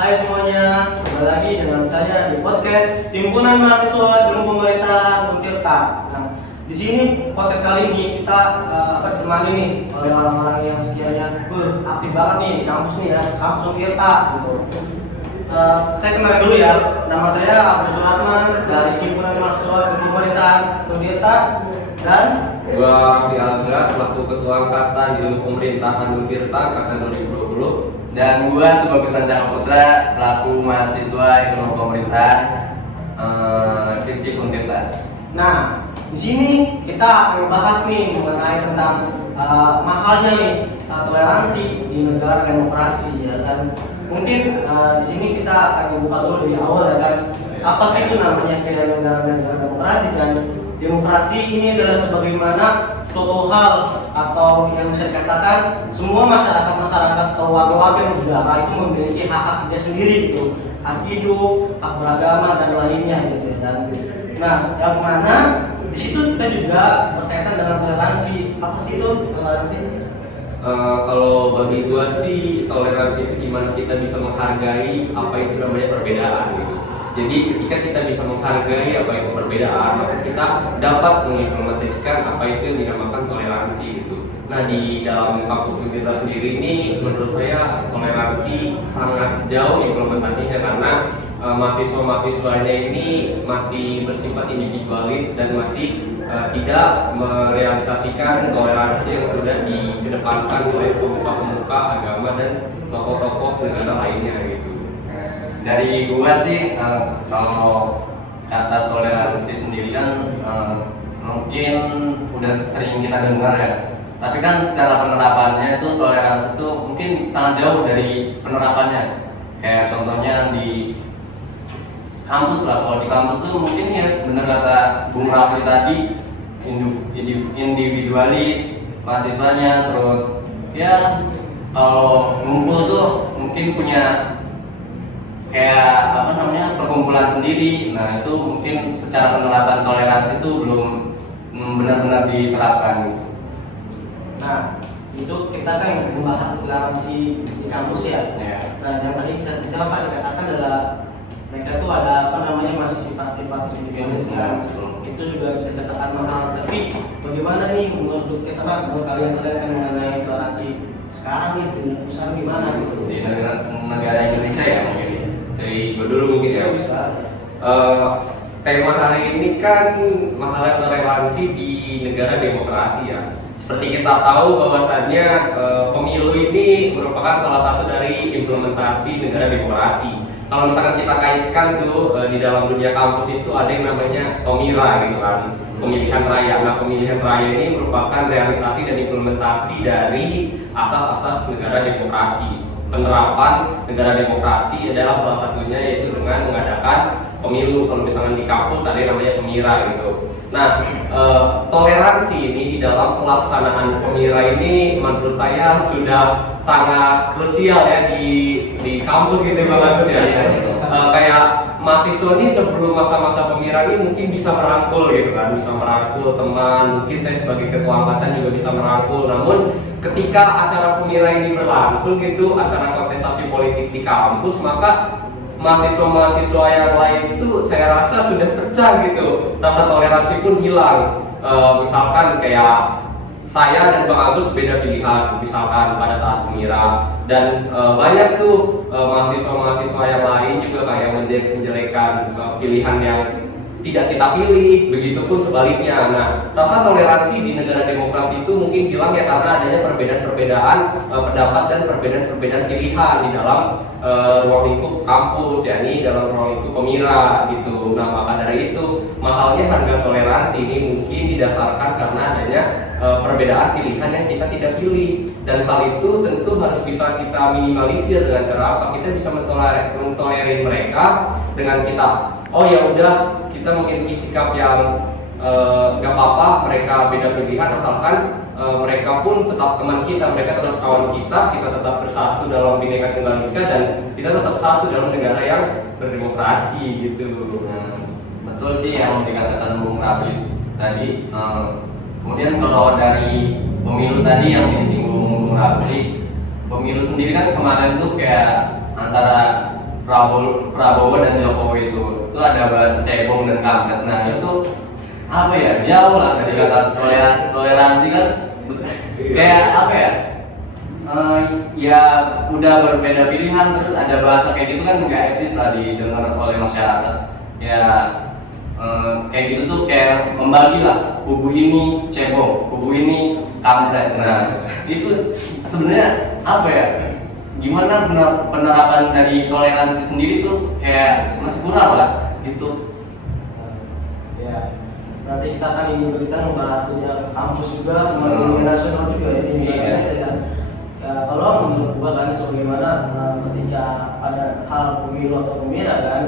Hai semuanya, kembali lagi dengan saya di podcast Himpunan Mahasiswa Ilmu Pemerintahan Untirta. Nah, di sini podcast kali ini kita akan ditemani nih oleh orang-orang yang sekiranya aktif banget nih di kampus nih ya, kampus Untirta gitu. Saya kenalin dulu ya, nama saya Abdul Suratman dari Himpunan Mahasiswa Ilmu Pemerintahan Untirta dan Gua Raffi Alga selaku Ketua Angkatan Ilmu Pemerintahan Untirta angkatan 2020. Dan gua Tubagus Sancaka Putra selaku mahasiswa ilmu pemerintahan FISIP Untirta. Nah, di sini kita akan membahas nih mengenai tentang mahalnya nih toleransi di negara demokrasi ya kan. Mungkin di sini kita akan membuka dulu dari awal ya kan. Apa sih itu namanya negara demokrasi kan? Demokrasi ini adalah sebagaimana suatu hal atau yang bisa dikatakan semua masyarakat atau warga negara itu memiliki hak-haknya sendiri gitu, hak hidup, hak beragama dan lainnya gitu ya. Dan nah, yang mana di situ kita juga berkaitan dengan toleransi. Apa sih itu toleransi? Kalau bagi gua sih toleransi itu gimana kita bisa menghargai apa itu namanya perbedaan gitu. Jadi ketika kita bisa menghargai apa itu perbedaan, maka kita dapat mengimplementasikan apa itu yang dinamakan toleransi gitu. Nah, di dalam kampus kita sendiri ini menurut saya toleransi sangat jauh implementasinya karena mahasiswa-mahasiswanya ini masih bersifat individualis dan masih tidak merealisasikan toleransi yang sudah dikedepankan oleh pemuka-pemuka agama dan tokoh-tokoh negara lainnya gitu. Dari gua sih kalau kata toleransi sendiri kan mungkin udah sering kita dengar ya. Tapi kan secara penerapannya itu toleransi itu mungkin sangat jauh dari penerapannya. Kayak contohnya di kampus lah. Kalau di kampus tuh mungkin ya bener kata Bung Rafli tadi, individualis mahasiswanya, terus ya kalau ngumpul tuh mungkin punya kayak perkumpulan sendiri. Nah itu mungkin secara penerapan toleransi itu belum benar-benar diterapkan. Nah, itu kita kan membahas toleransi di kampus ya. Nah, yang tadi kita dikatakan adalah mereka itu ada masih sifat-sifat individualis kan. Itu juga bisa dikatakan mahal. Tapi bagaimana nih menurut kita menurut kalian kan mengenai toleransi sekarang nih di usaha gimana gitu? Di negara Indonesia ya mungkin. Dari gue dulu mungkin ya. Bisa. Tema hari ini kan masalah toleransi di negara demokrasi ya. Seperti kita tahu bahwasannya pemilu ini merupakan salah satu dari implementasi negara demokrasi. Kalau misalkan kita kaitkan tuh di dalam dunia kampus itu ada yang namanya Tomira gitu kan, pemilihan raya. Nah, pemilihan raya ini merupakan realisasi dan implementasi dari asas-asas negara demokrasi. Penerapan negara demokrasi adalah salah satunya yaitu dengan mengadakan pemilu. Kalau misalnya di kampus ada yang namanya Pemira gitu. Nah, toleransi ini di dalam pelaksanaan Pemira ini menurut saya sudah sangat krusial ya di kampus gitu Bang Agus ya. Kayak mahasiswa ini sebelum masa-masa Pemira ini mungkin bisa merangkul gitu kan, bisa merangkul teman, mungkin saya sebagai ketua angkatan juga bisa merangkul. Namun ketika acara Pemira ini berlangsung gitu, acara kontestasi politik di kampus, maka mahasiswa-mahasiswa yang lain itu saya rasa sudah pecah gitu, rasa toleransi pun hilang. Misalkan kayak saya dan Bang Agus beda pilihan, misalkan pada saat Pemira, dan banyak tuh mahasiswa-mahasiswa yang lain juga kayak menjelekkan pilihan yang tidak kita pilih, begitupun sebaliknya. Nah, rasa toleransi di negara demokrasi itu mungkin hilang ya karena adanya perbedaan-perbedaan pendapat dan perbedaan-perbedaan pilihan di dalam ruang lingkup kampus, yakni dalam ruang lingkup Pemira gitu. Nah, maka dari itu mahalnya harga toleransi ini mungkin didasarkan karena adanya perbedaan pilihan yang kita tidak pilih, dan hal itu tentu harus bisa kita minimalisir dengan cara apa? Kita bisa mentolerir mereka dengan kita, oh ya udah kita memiliki sikap yang nggak apa-apa mereka beda pilihan asalkan mereka pun tetap teman kita, mereka tetap kawan kita tetap bersatu dalam Bhinneka Tunggal Ika, dan kita tetap satu dalam negara yang berdemokrasi gitu. Betul sih yang dikatakan Bung Raffi tadi. Kemudian kalau dari pemilu tadi yang disinggung Bung Raffi, pemilu sendiri kan kemarin tuh kayak antara Prabowo dan Jokowi itu ada bahasa cebong dan kampret. Nah itu apa ya, jauh lah dari kata toleransi kan, kayak apa ya, ya udah berbeda pilihan terus ada bahasa kayak gitu kan nggak etis lah didengar oleh masyarakat. Ya kayak gitu tuh kayak membagi lah, kubu ini cebong, kubu ini kampret. Nah itu sebenarnya apa ya, gimana penerapan dari toleransi sendiri tuh kayak masih kurang lah gitu. Ya, berarti kita kan ini kita membahas dunia kampus juga sama dunia nasional juga ya di Indonesia ya. Ya, kalau menurut gua kan sebagaimana ketika ada hal pemilu atau pemira kan,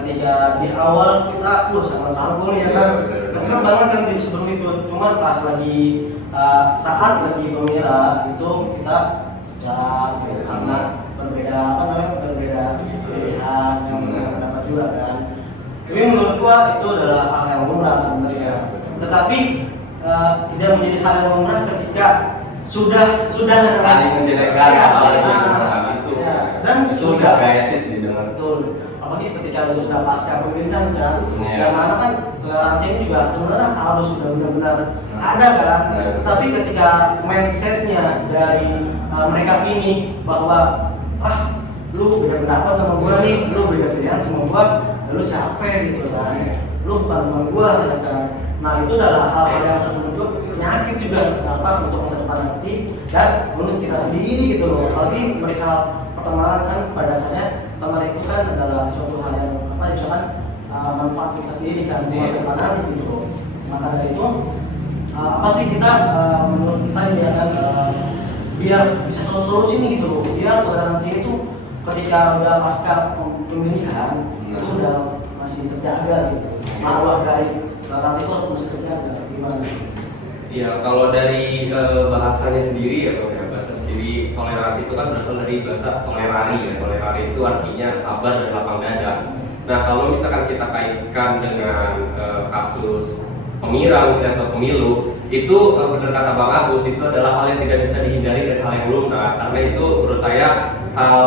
ketika di awal kita sama Targol ya kan, dekat banget kan jadi sebelum itu. Cuma pas lagi saat lagi pemira itu kita karena berbeda berbeda pilihan yang pendapat juga kan. Tapi menurut gua itu adalah hal yang lumrah sebenarnya. Tetapi tidak menjadi hal yang lumrah ketika sudah saling menjelekkan itu. Ya. Dan itu udah gak etis didengar. Betul. Apalagi ketika sudah pasca pemilihan kan, Iya. yang mana kan toleransi ini juga sebenarnya harus sudah benar-benar ada kan. Tapi ketika mindsetnya dari mereka ini bahwa lu beda pendapat sama gua nih, lu beda pilihan sama gua, lu siapa gitu kan, lu bukan teman gua ya kan. Nah itu adalah hal yang menurut penyakit juga kenapa untuk masa depan nanti dan untuk kita sendiri gitu loh. Apalagi mereka pertemanan kan pada dasarnya teman itu kan adalah suatu hal yang misalkan manfaat kita sendiri kan untuk masa depan nanti gitu loh. Maka dari itu apa sih kita menurut kita ya kan biar bisa solusi nih gitu loh, biar toleransi itu ketika udah pasca pemilihan itu udah masih terjaga gitu, marwah dari toleransi itu masih terjaga. Gimana? Ya kalau dari bahasanya sendiri ya, bahasa sendiri toleransi itu kan berasal dari bahasa tolerari ya. Tolerari itu artinya sabar dan lapang dada. Nah kalau misalkan kita kaitkan dengan kasus pemira atau pemilu, itu benar kata Bang Agus, itu adalah hal yang tidak bisa dihindari dan hal yang lumrah. Karena itu menurut saya hal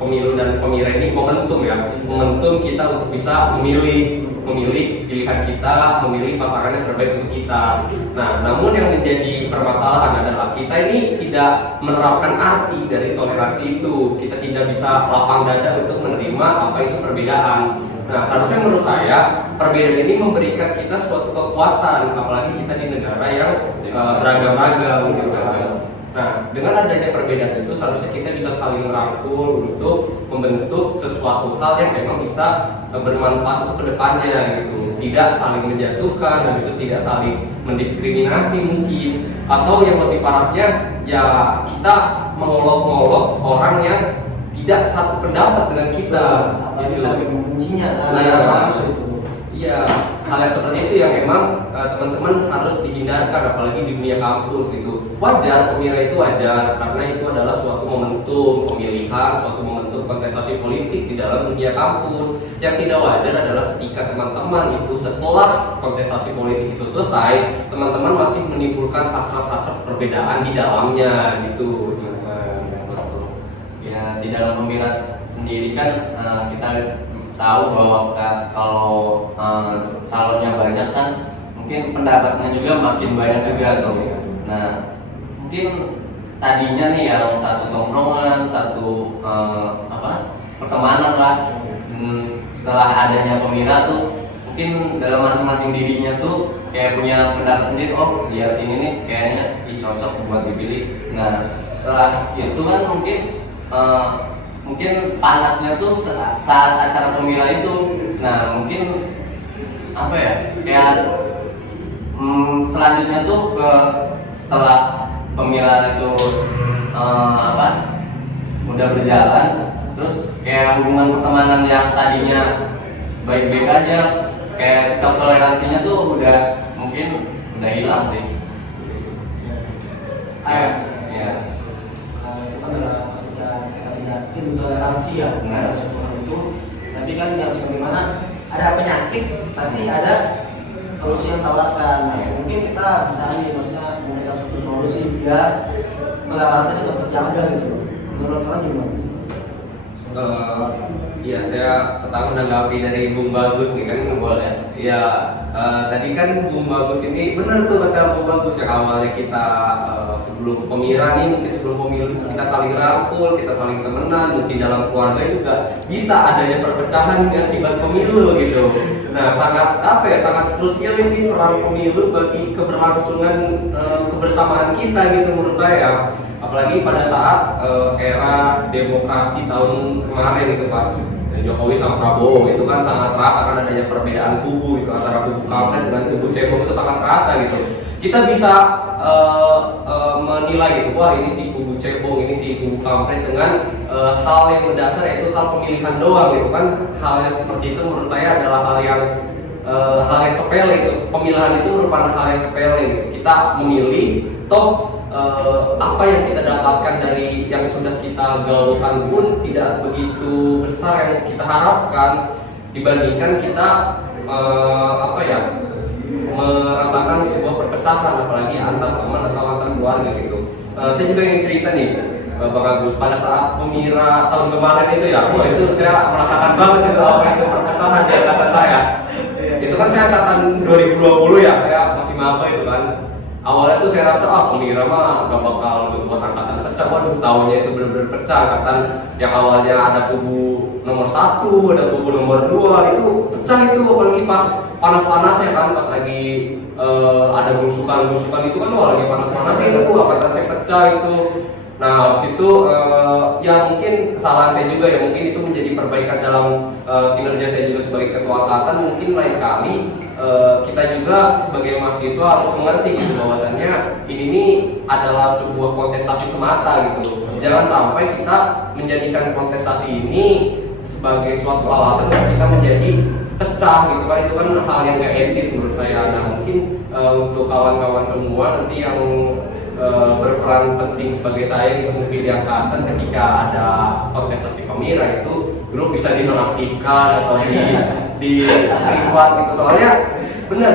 pemilu dan pemira ini momentum ya, momentum kita untuk bisa memilih pilihan kita, memilih pasangan yang terbaik untuk kita. Nah, namun yang menjadi permasalahan adalah kita ini tidak menerapkan arti dari toleransi itu. Kita tidak bisa lapang dada untuk menerima apa itu perbedaan. Nah, seharusnya menurut saya perbedaan ini memberikan kita suatu kekuatan, apalagi kita di negara yang beragam-agam gitu kan. Nah, dengan adanya perbedaan itu seharusnya kita bisa saling merangkul untuk membentuk sesuatu hal yang memang bisa bermanfaat untuk kedepannya gitu. Tidak saling menjatuhkan, habis itu tidak saling mendiskriminasi mungkin. Atau yang lebih parahnya, ya kita mengolok-olok orang yang tidak satu pendapat dengan kita. Jadi sampai membencinya kan? Iya, hal yang seperti itu yang memang teman-teman harus dihindarkan, apalagi di dunia kampus gitu. Wajar, pemira itu wajar karena itu adalah suatu momentum pemilihan, suatu momentum kontestasi politik di dalam dunia kampus. Yang tidak wajar adalah ketika teman-teman itu setelah kontestasi politik itu selesai, teman-teman masih menimbulkan hasrat-hasrat perbedaan di dalamnya gitu. Ya di dalam pemira sendiri kan kita tahu bahwa kalau calonnya banyak kan mungkin pendapatnya juga makin banyak juga tuh. Nah mungkin tadinya nih yang satu tongkrongan, satu pertemanan lah, setelah adanya pemira tuh mungkin dalam masing-masing dirinya tuh kayak punya pendapat sendiri. Oh lihat ini nih kayaknya cocok buat dipilih. Nah setelah itu kan mungkin panasnya tuh saat acara pemira itu. Nah mungkin apa ya, kayak selanjutnya tuh setelah pemira itu udah berjalan, terus kayak hubungan pertemanan yang tadinya baik-baik aja, kayak sikap toleransinya tuh udah mungkin udah hilang sih. Ya. Itu kan adalah ketika kita tidak intoleransi ya terhadap suatu hal itu. Tapi kan yang sebagaimana ada penyakit pasti ada solusi yang tawarkan. Nah, mungkin kita bisa nih maksudnya memberikan suatu solusi biar toleransi tetap terjaga gitu. Menurut kalian gimana? Iya, saya pertama menanggapi dari Bung Bagus nih kan boleh. Iya, tadi kan Bung Bagus ini benar tuh kata Bung Bagus yang awalnya kita sebelum pemilihan nih, mungkin sebelum pemilu kita saling rangkul, kita saling temenan, mungkin dalam keluarga juga bisa adanya perpecahan akibat pemilu gitu. Nah, sangat apa ya, sangat krusial ini peran pemilu bagi keberlangsungan kebersamaan kita gitu menurut saya. Apalagi pada saat era demokrasi tahun kemarin itu pas Jokowi sama Prabowo itu kan sangat terasa kan adanya perbedaan kubu itu antara kubu kampret dengan kubu cebong itu sangat terasa gitu. Kita bisa menilai gitu, wah ini si kubu cebong, ini si kubu kampret dengan hal yang mendasar yaitu hal pemilihan doang gitu kan. Hal yang seperti itu menurut saya adalah hal yang sepele itu. Pemilihan itu merupakan hal yang sepele gitu. Kita memilih toh apa yang kita dapatkan dari yang sudah kita gaulkan pun tidak begitu besar yang kita harapkan dibandingkan kita merasakan sebuah perpecahan apalagi antar teman atau antar keluarga gitu. Saya juga ingin cerita nih Bang Agus, pada saat pemira tahun kemarin itu ya, wah itu saya merasakan banget itu apa yang perpecahan di angkatan saya. Itu kan saya angkatan 2020 ya, saya masih maba itu kan. Awalnya tuh saya rasa pemira mah gak bakal membuat angkatan pecah. Waduh, tahunnya itu benar-benar pecah. Angkatan yang awalnya ada kubu nomor 1, ada kubu nomor 2 itu pecah itu, apalagi pas panas-panasnya kan, pas lagi ada gusukan-gusukan itu kan lagi panas-panasnya itu angkatan saya pecah itu. Nah, habis itu ya mungkin kesalahan saya juga ya, mungkin itu menjadi perbaikan dalam kinerja saya juga sebagai ketua angkatan. Mungkin lain kali kita juga sebagai mahasiswa harus mengerti gitu bahwasannya ini adalah sebuah kontestasi semata gitu. Jangan sampai kita menjadikan kontestasi ini sebagai suatu alasan untuk kita menjadi pecah gitu kan. Itu kan hal yang gak etis menurut saya. Nah, mungkin untuk kawan-kawan semua nanti yang berperan penting sebagai saya untuk memilih angkatan ketika ada kontestasi pemira itu grup bisa dinonaktifkan atau di privat gitu. Soalnya benar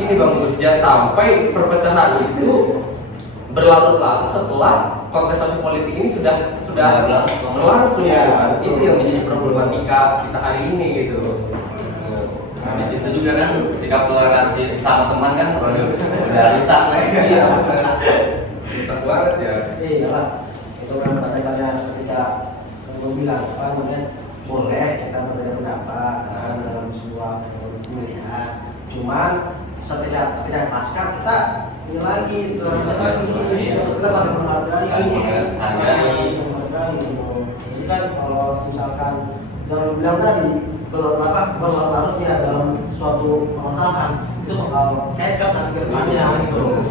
gini Bang Gus, jangan sampai perpecahan itu berlarut-larut setelah kontestasi politik ini sudah berlangsung kan. Itu yang menjadi problematika kita hari ini gitu. Nah, di situ juga kan sikap toleransi sesama teman kan udah rusak Iya. Rusak banget ya. Iya lah, itu kan pada saya ketika kamu bilang apa namanya, boleh kita berbeda pendapat kan dalam sebuah pemilihan. Cuman ketika pasca kita ini lagi itu kita saling menghargai. Jadi kan kalau misalkan yang bilang tadi berlarut-larut ya dalam suatu permasalahan itu bakal kecap nanti ke depannya gitu.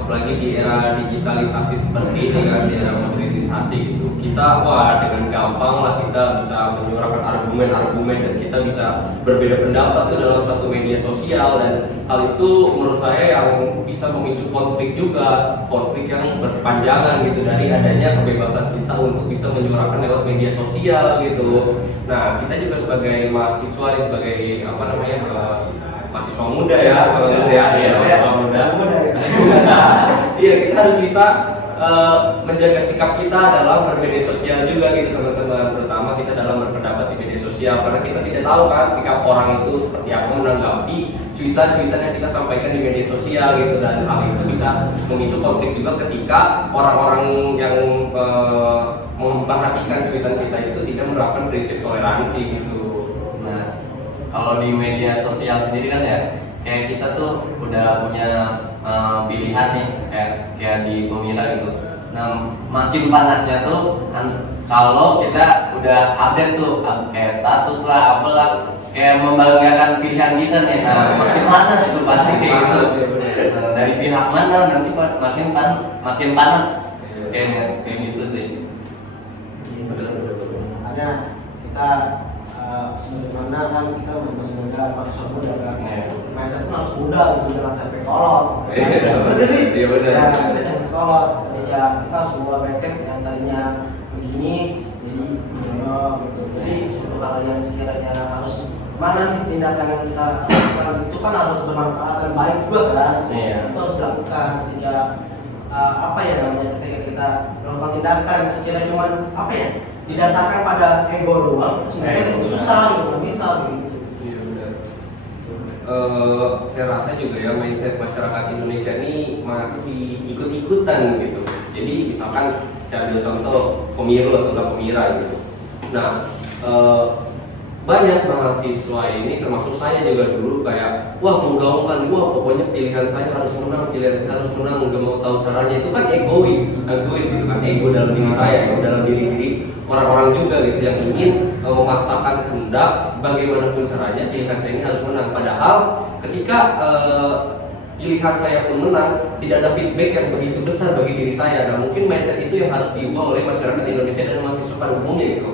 Apalagi di era digitalisasi seperti ini kan, di era modernisasi gitu, kita dengan gampang lah kita bisa menyuarakan argumen-argumen dan kita bisa berbeda pendapat tuh dalam satu media sosial. Dan hal itu menurut saya yang bisa memicu konflik juga, konflik yang berkepanjangan gitu dari adanya kebebasan kita untuk bisa menyuarakan lewat media sosial gitu. Nah, kita juga sebagai mahasiswa, sebagai mahasiswa muda ya, mahasiswa muda. Iya, kita harus bisa menjaga sikap kita dalam bermedia sosial juga gitu teman-teman. Terutama kita dalam berpendapat di media sosial, karena kita tidak tahu kan sikap orang itu seperti apa menanggapi cuitan-cuitan yang kita sampaikan di media sosial gitu. Dan hal itu bisa memicu konflik juga ketika orang-orang yang memperhatikan cuitan kita itu tidak menerapkan prinsip toleransi gitu. Nah, kalau di media sosial sendiri kan ya, kayak kita tuh udah punya pilihan nih, kayak di pemila gitu. Nah, makin panasnya tuh kalau kita udah update tuh kayak status lah, apalah, kayak membanggakan pilihan kita nih. Nah, makin panas tuh pasti kayak gitu. Nah, dari pihak mana nanti makin panas kayak gitu sih. Ada kita sebagaimana kan kita masih muda, mahasiswa muda kan, mindset pun harus muda gitu, jangan sampai kolot. Bener sih? Iya bener. Ya, kita jangan kolot. Ketika kita harus membuat mindset yang tadinya begini jadi begini gitu. Jadi suatu hal yang sekiranya harus mana tindakan yang kita lakukan itu kan harus bermanfaat dan baik juga kan. Itu harus dilakukan ketika ketika kita melakukan tindakan sekiranya cuman didasarkan pada ego doang, sebenarnya susah gitu, nggak bisa gitu. Iya benar. Saya rasa juga ya mindset masyarakat Indonesia ini masih ikut-ikutan gitu. Jadi misalkan saya ambil contoh pemilu atau pemira gitu. Nah, banyak mahasiswa ini termasuk saya juga dulu kayak wah menggaungkan pokoknya pilihan saya harus menang, nggak mau tahu caranya. Itu kan egois gitu kan, ego dalam diri saya, ego dalam diri orang-orang juga gitu yang ingin memaksakan kehendak bagaimanapun caranya pilihan saya ini harus menang. Padahal ketika pilihan saya pun menang, tidak ada feedback yang begitu besar bagi diri saya. Nah mungkin mindset itu yang harus diubah oleh masyarakat Indonesia dan mahasiswa pada umumnya gitu.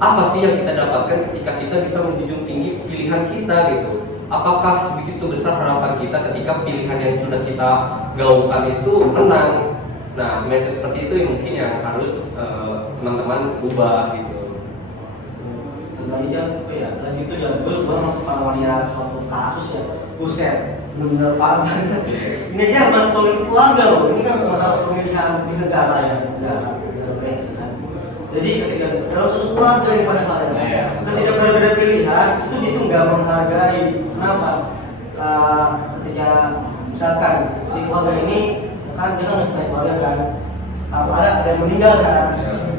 Apa sih yang kita dapatkan ketika kita bisa menjunjung tinggi pilihan kita gitu? Apakah sebegitu besar harapan kita ketika pilihan yang sudah kita gaungkan itu menang? Nah, mindset seperti itu yang mungkin yang harus teman-teman ubah gitu. Terlalu apa ya? Lanjut itu ya, gue pernah melihat suatu kasus ya, buset, benar parah banget. Ini aja masalah pemilihan keluarga loh. Ini kan masalah pemilihan di negara ya, negara brengsek kan. Jadi ketika dalam satu keluarga yang pada halnya, ketika berbeda pilihan itu nggak menghargai. Kenapa? Ketika misalkan si keluarga ini kan dia kan punya keluarga kan, ada yang meninggal kan,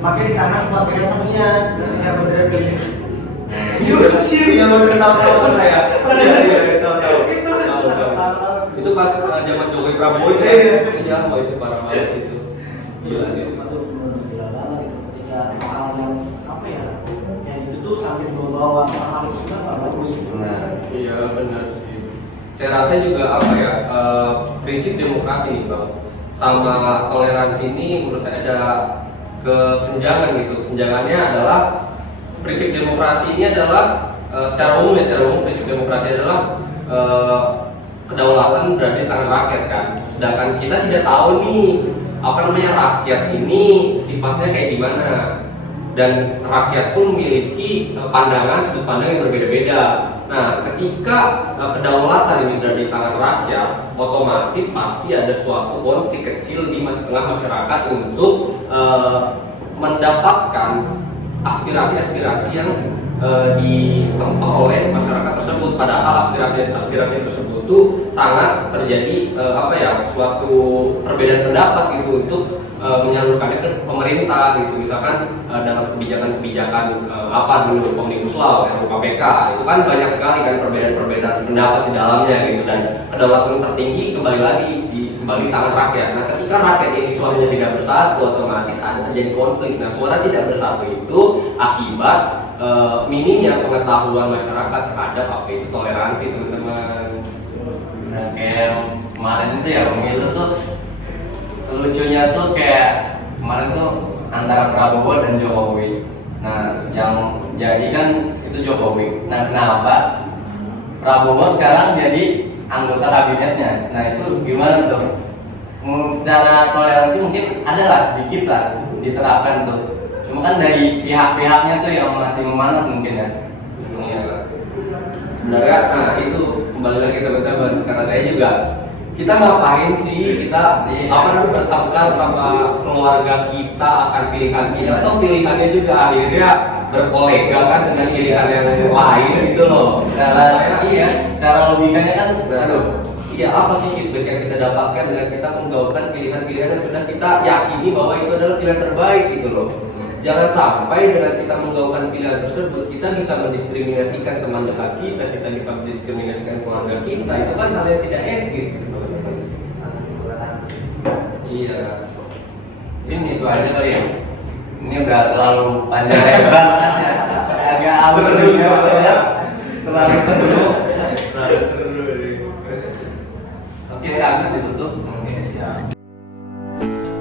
makanya di kanan keluarga yang satunya ketika berbeda pilihan. Yuk sih, yang udah tahu saya. Iya, tahu. Itu pas zaman Jokowi Prabowo itu. Iya, itu parah banget itu. Gila sih. Hal yang apa ya, yang itu tuh sampai membawa hal itu kan nggak bagus gitu. Nah, iya benar sih. Saya rasa juga apa ya, prinsip demokrasi nih bang, sama toleransi ini menurut saya ada kesenjangan gitu. Kesenjangannya adalah prinsip demokrasi ini adalah secara umum prinsip demokrasi adalah kedaulatan berada di tangan rakyat kan. Sedangkan kita tidak tahu nih rakyat ini sifatnya kayak gimana, dan rakyat pun memiliki sudut pandang yang berbeda-beda. Nah, ketika kedaulatan ini berada di tangan rakyat, otomatis pasti ada suatu konflik kecil di tengah masyarakat untuk mendapatkan aspirasi-aspirasi yang ditempa oleh masyarakat tersebut. Padahal aspirasi tersebut itu sangat terjadi suatu perbedaan pendapat gitu untuk menyalurkannya ke pemerintah gitu. Misalkan dalam kebijakan dulu Omnibus Law, RUU KPK, itu kan banyak sekali kan perbedaan pendapat di dalamnya gitu, dan kedaulatan tertinggi kembali tangan rakyat. Nah, ketika rakyat ini suaranya tidak bersatu, otomatis ada terjadi konflik. Nah, suara tidak bersatu itu akibat minimnya pengetahuan masyarakat terhadap apa itu toleransi, teman-teman. nah kayak kemarin itu ya pemilu tuh lucunya tuh kayak kemarin tuh antara Prabowo dan Jokowi. Nah, yang jadi kan itu Jokowi. Nah, kenapa Prabowo sekarang jadi anggota kabinetnya? Nah, itu gimana tuh? Secara toleransi mungkin ada lah, sedikit lah diterapkan tuh. Cuma kan dari pihak-pihaknya tuh yang masih memanas mungkin ya. Iya. Sebenarnya, nah itu kembali lagi teman-teman, karena saya juga kita ngapain sih kita bertengkar sama keluarga kita akan pilihan kita, atau pilihannya juga akhirnya berkolega kan dengan pilihan yang lain gitu loh. Secara logikanya kan iya, apa sih feedback yang kita dapatkan dengan kita menggaungkan pilihan-pilihan yang sudah kita yakini bahwa itu adalah pilihan terbaik gitu loh. Jangan sampai dengan kita menggaungkan pilihan tersebut kita bisa mendiskriminasikan teman dekat kita bisa mendiskriminasikan keluarga kita. Itu kan hal yang tidak etis. Sangat toleransi. Iya. mungkin itu aja kali ya. Ini udah terlalu panjang lebar kan ya. Agak seru ya saya. Terlalu seru. Oke, habis ditutup. Oke, siap.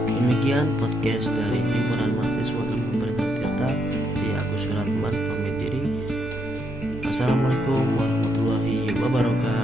Demikian podcast dari Himpunan Mahasiswa Ilmu Pemerintah Tirta di Agus Suratman pamit diri. Wassalamualaikum warahmatullahi wabarakatuh.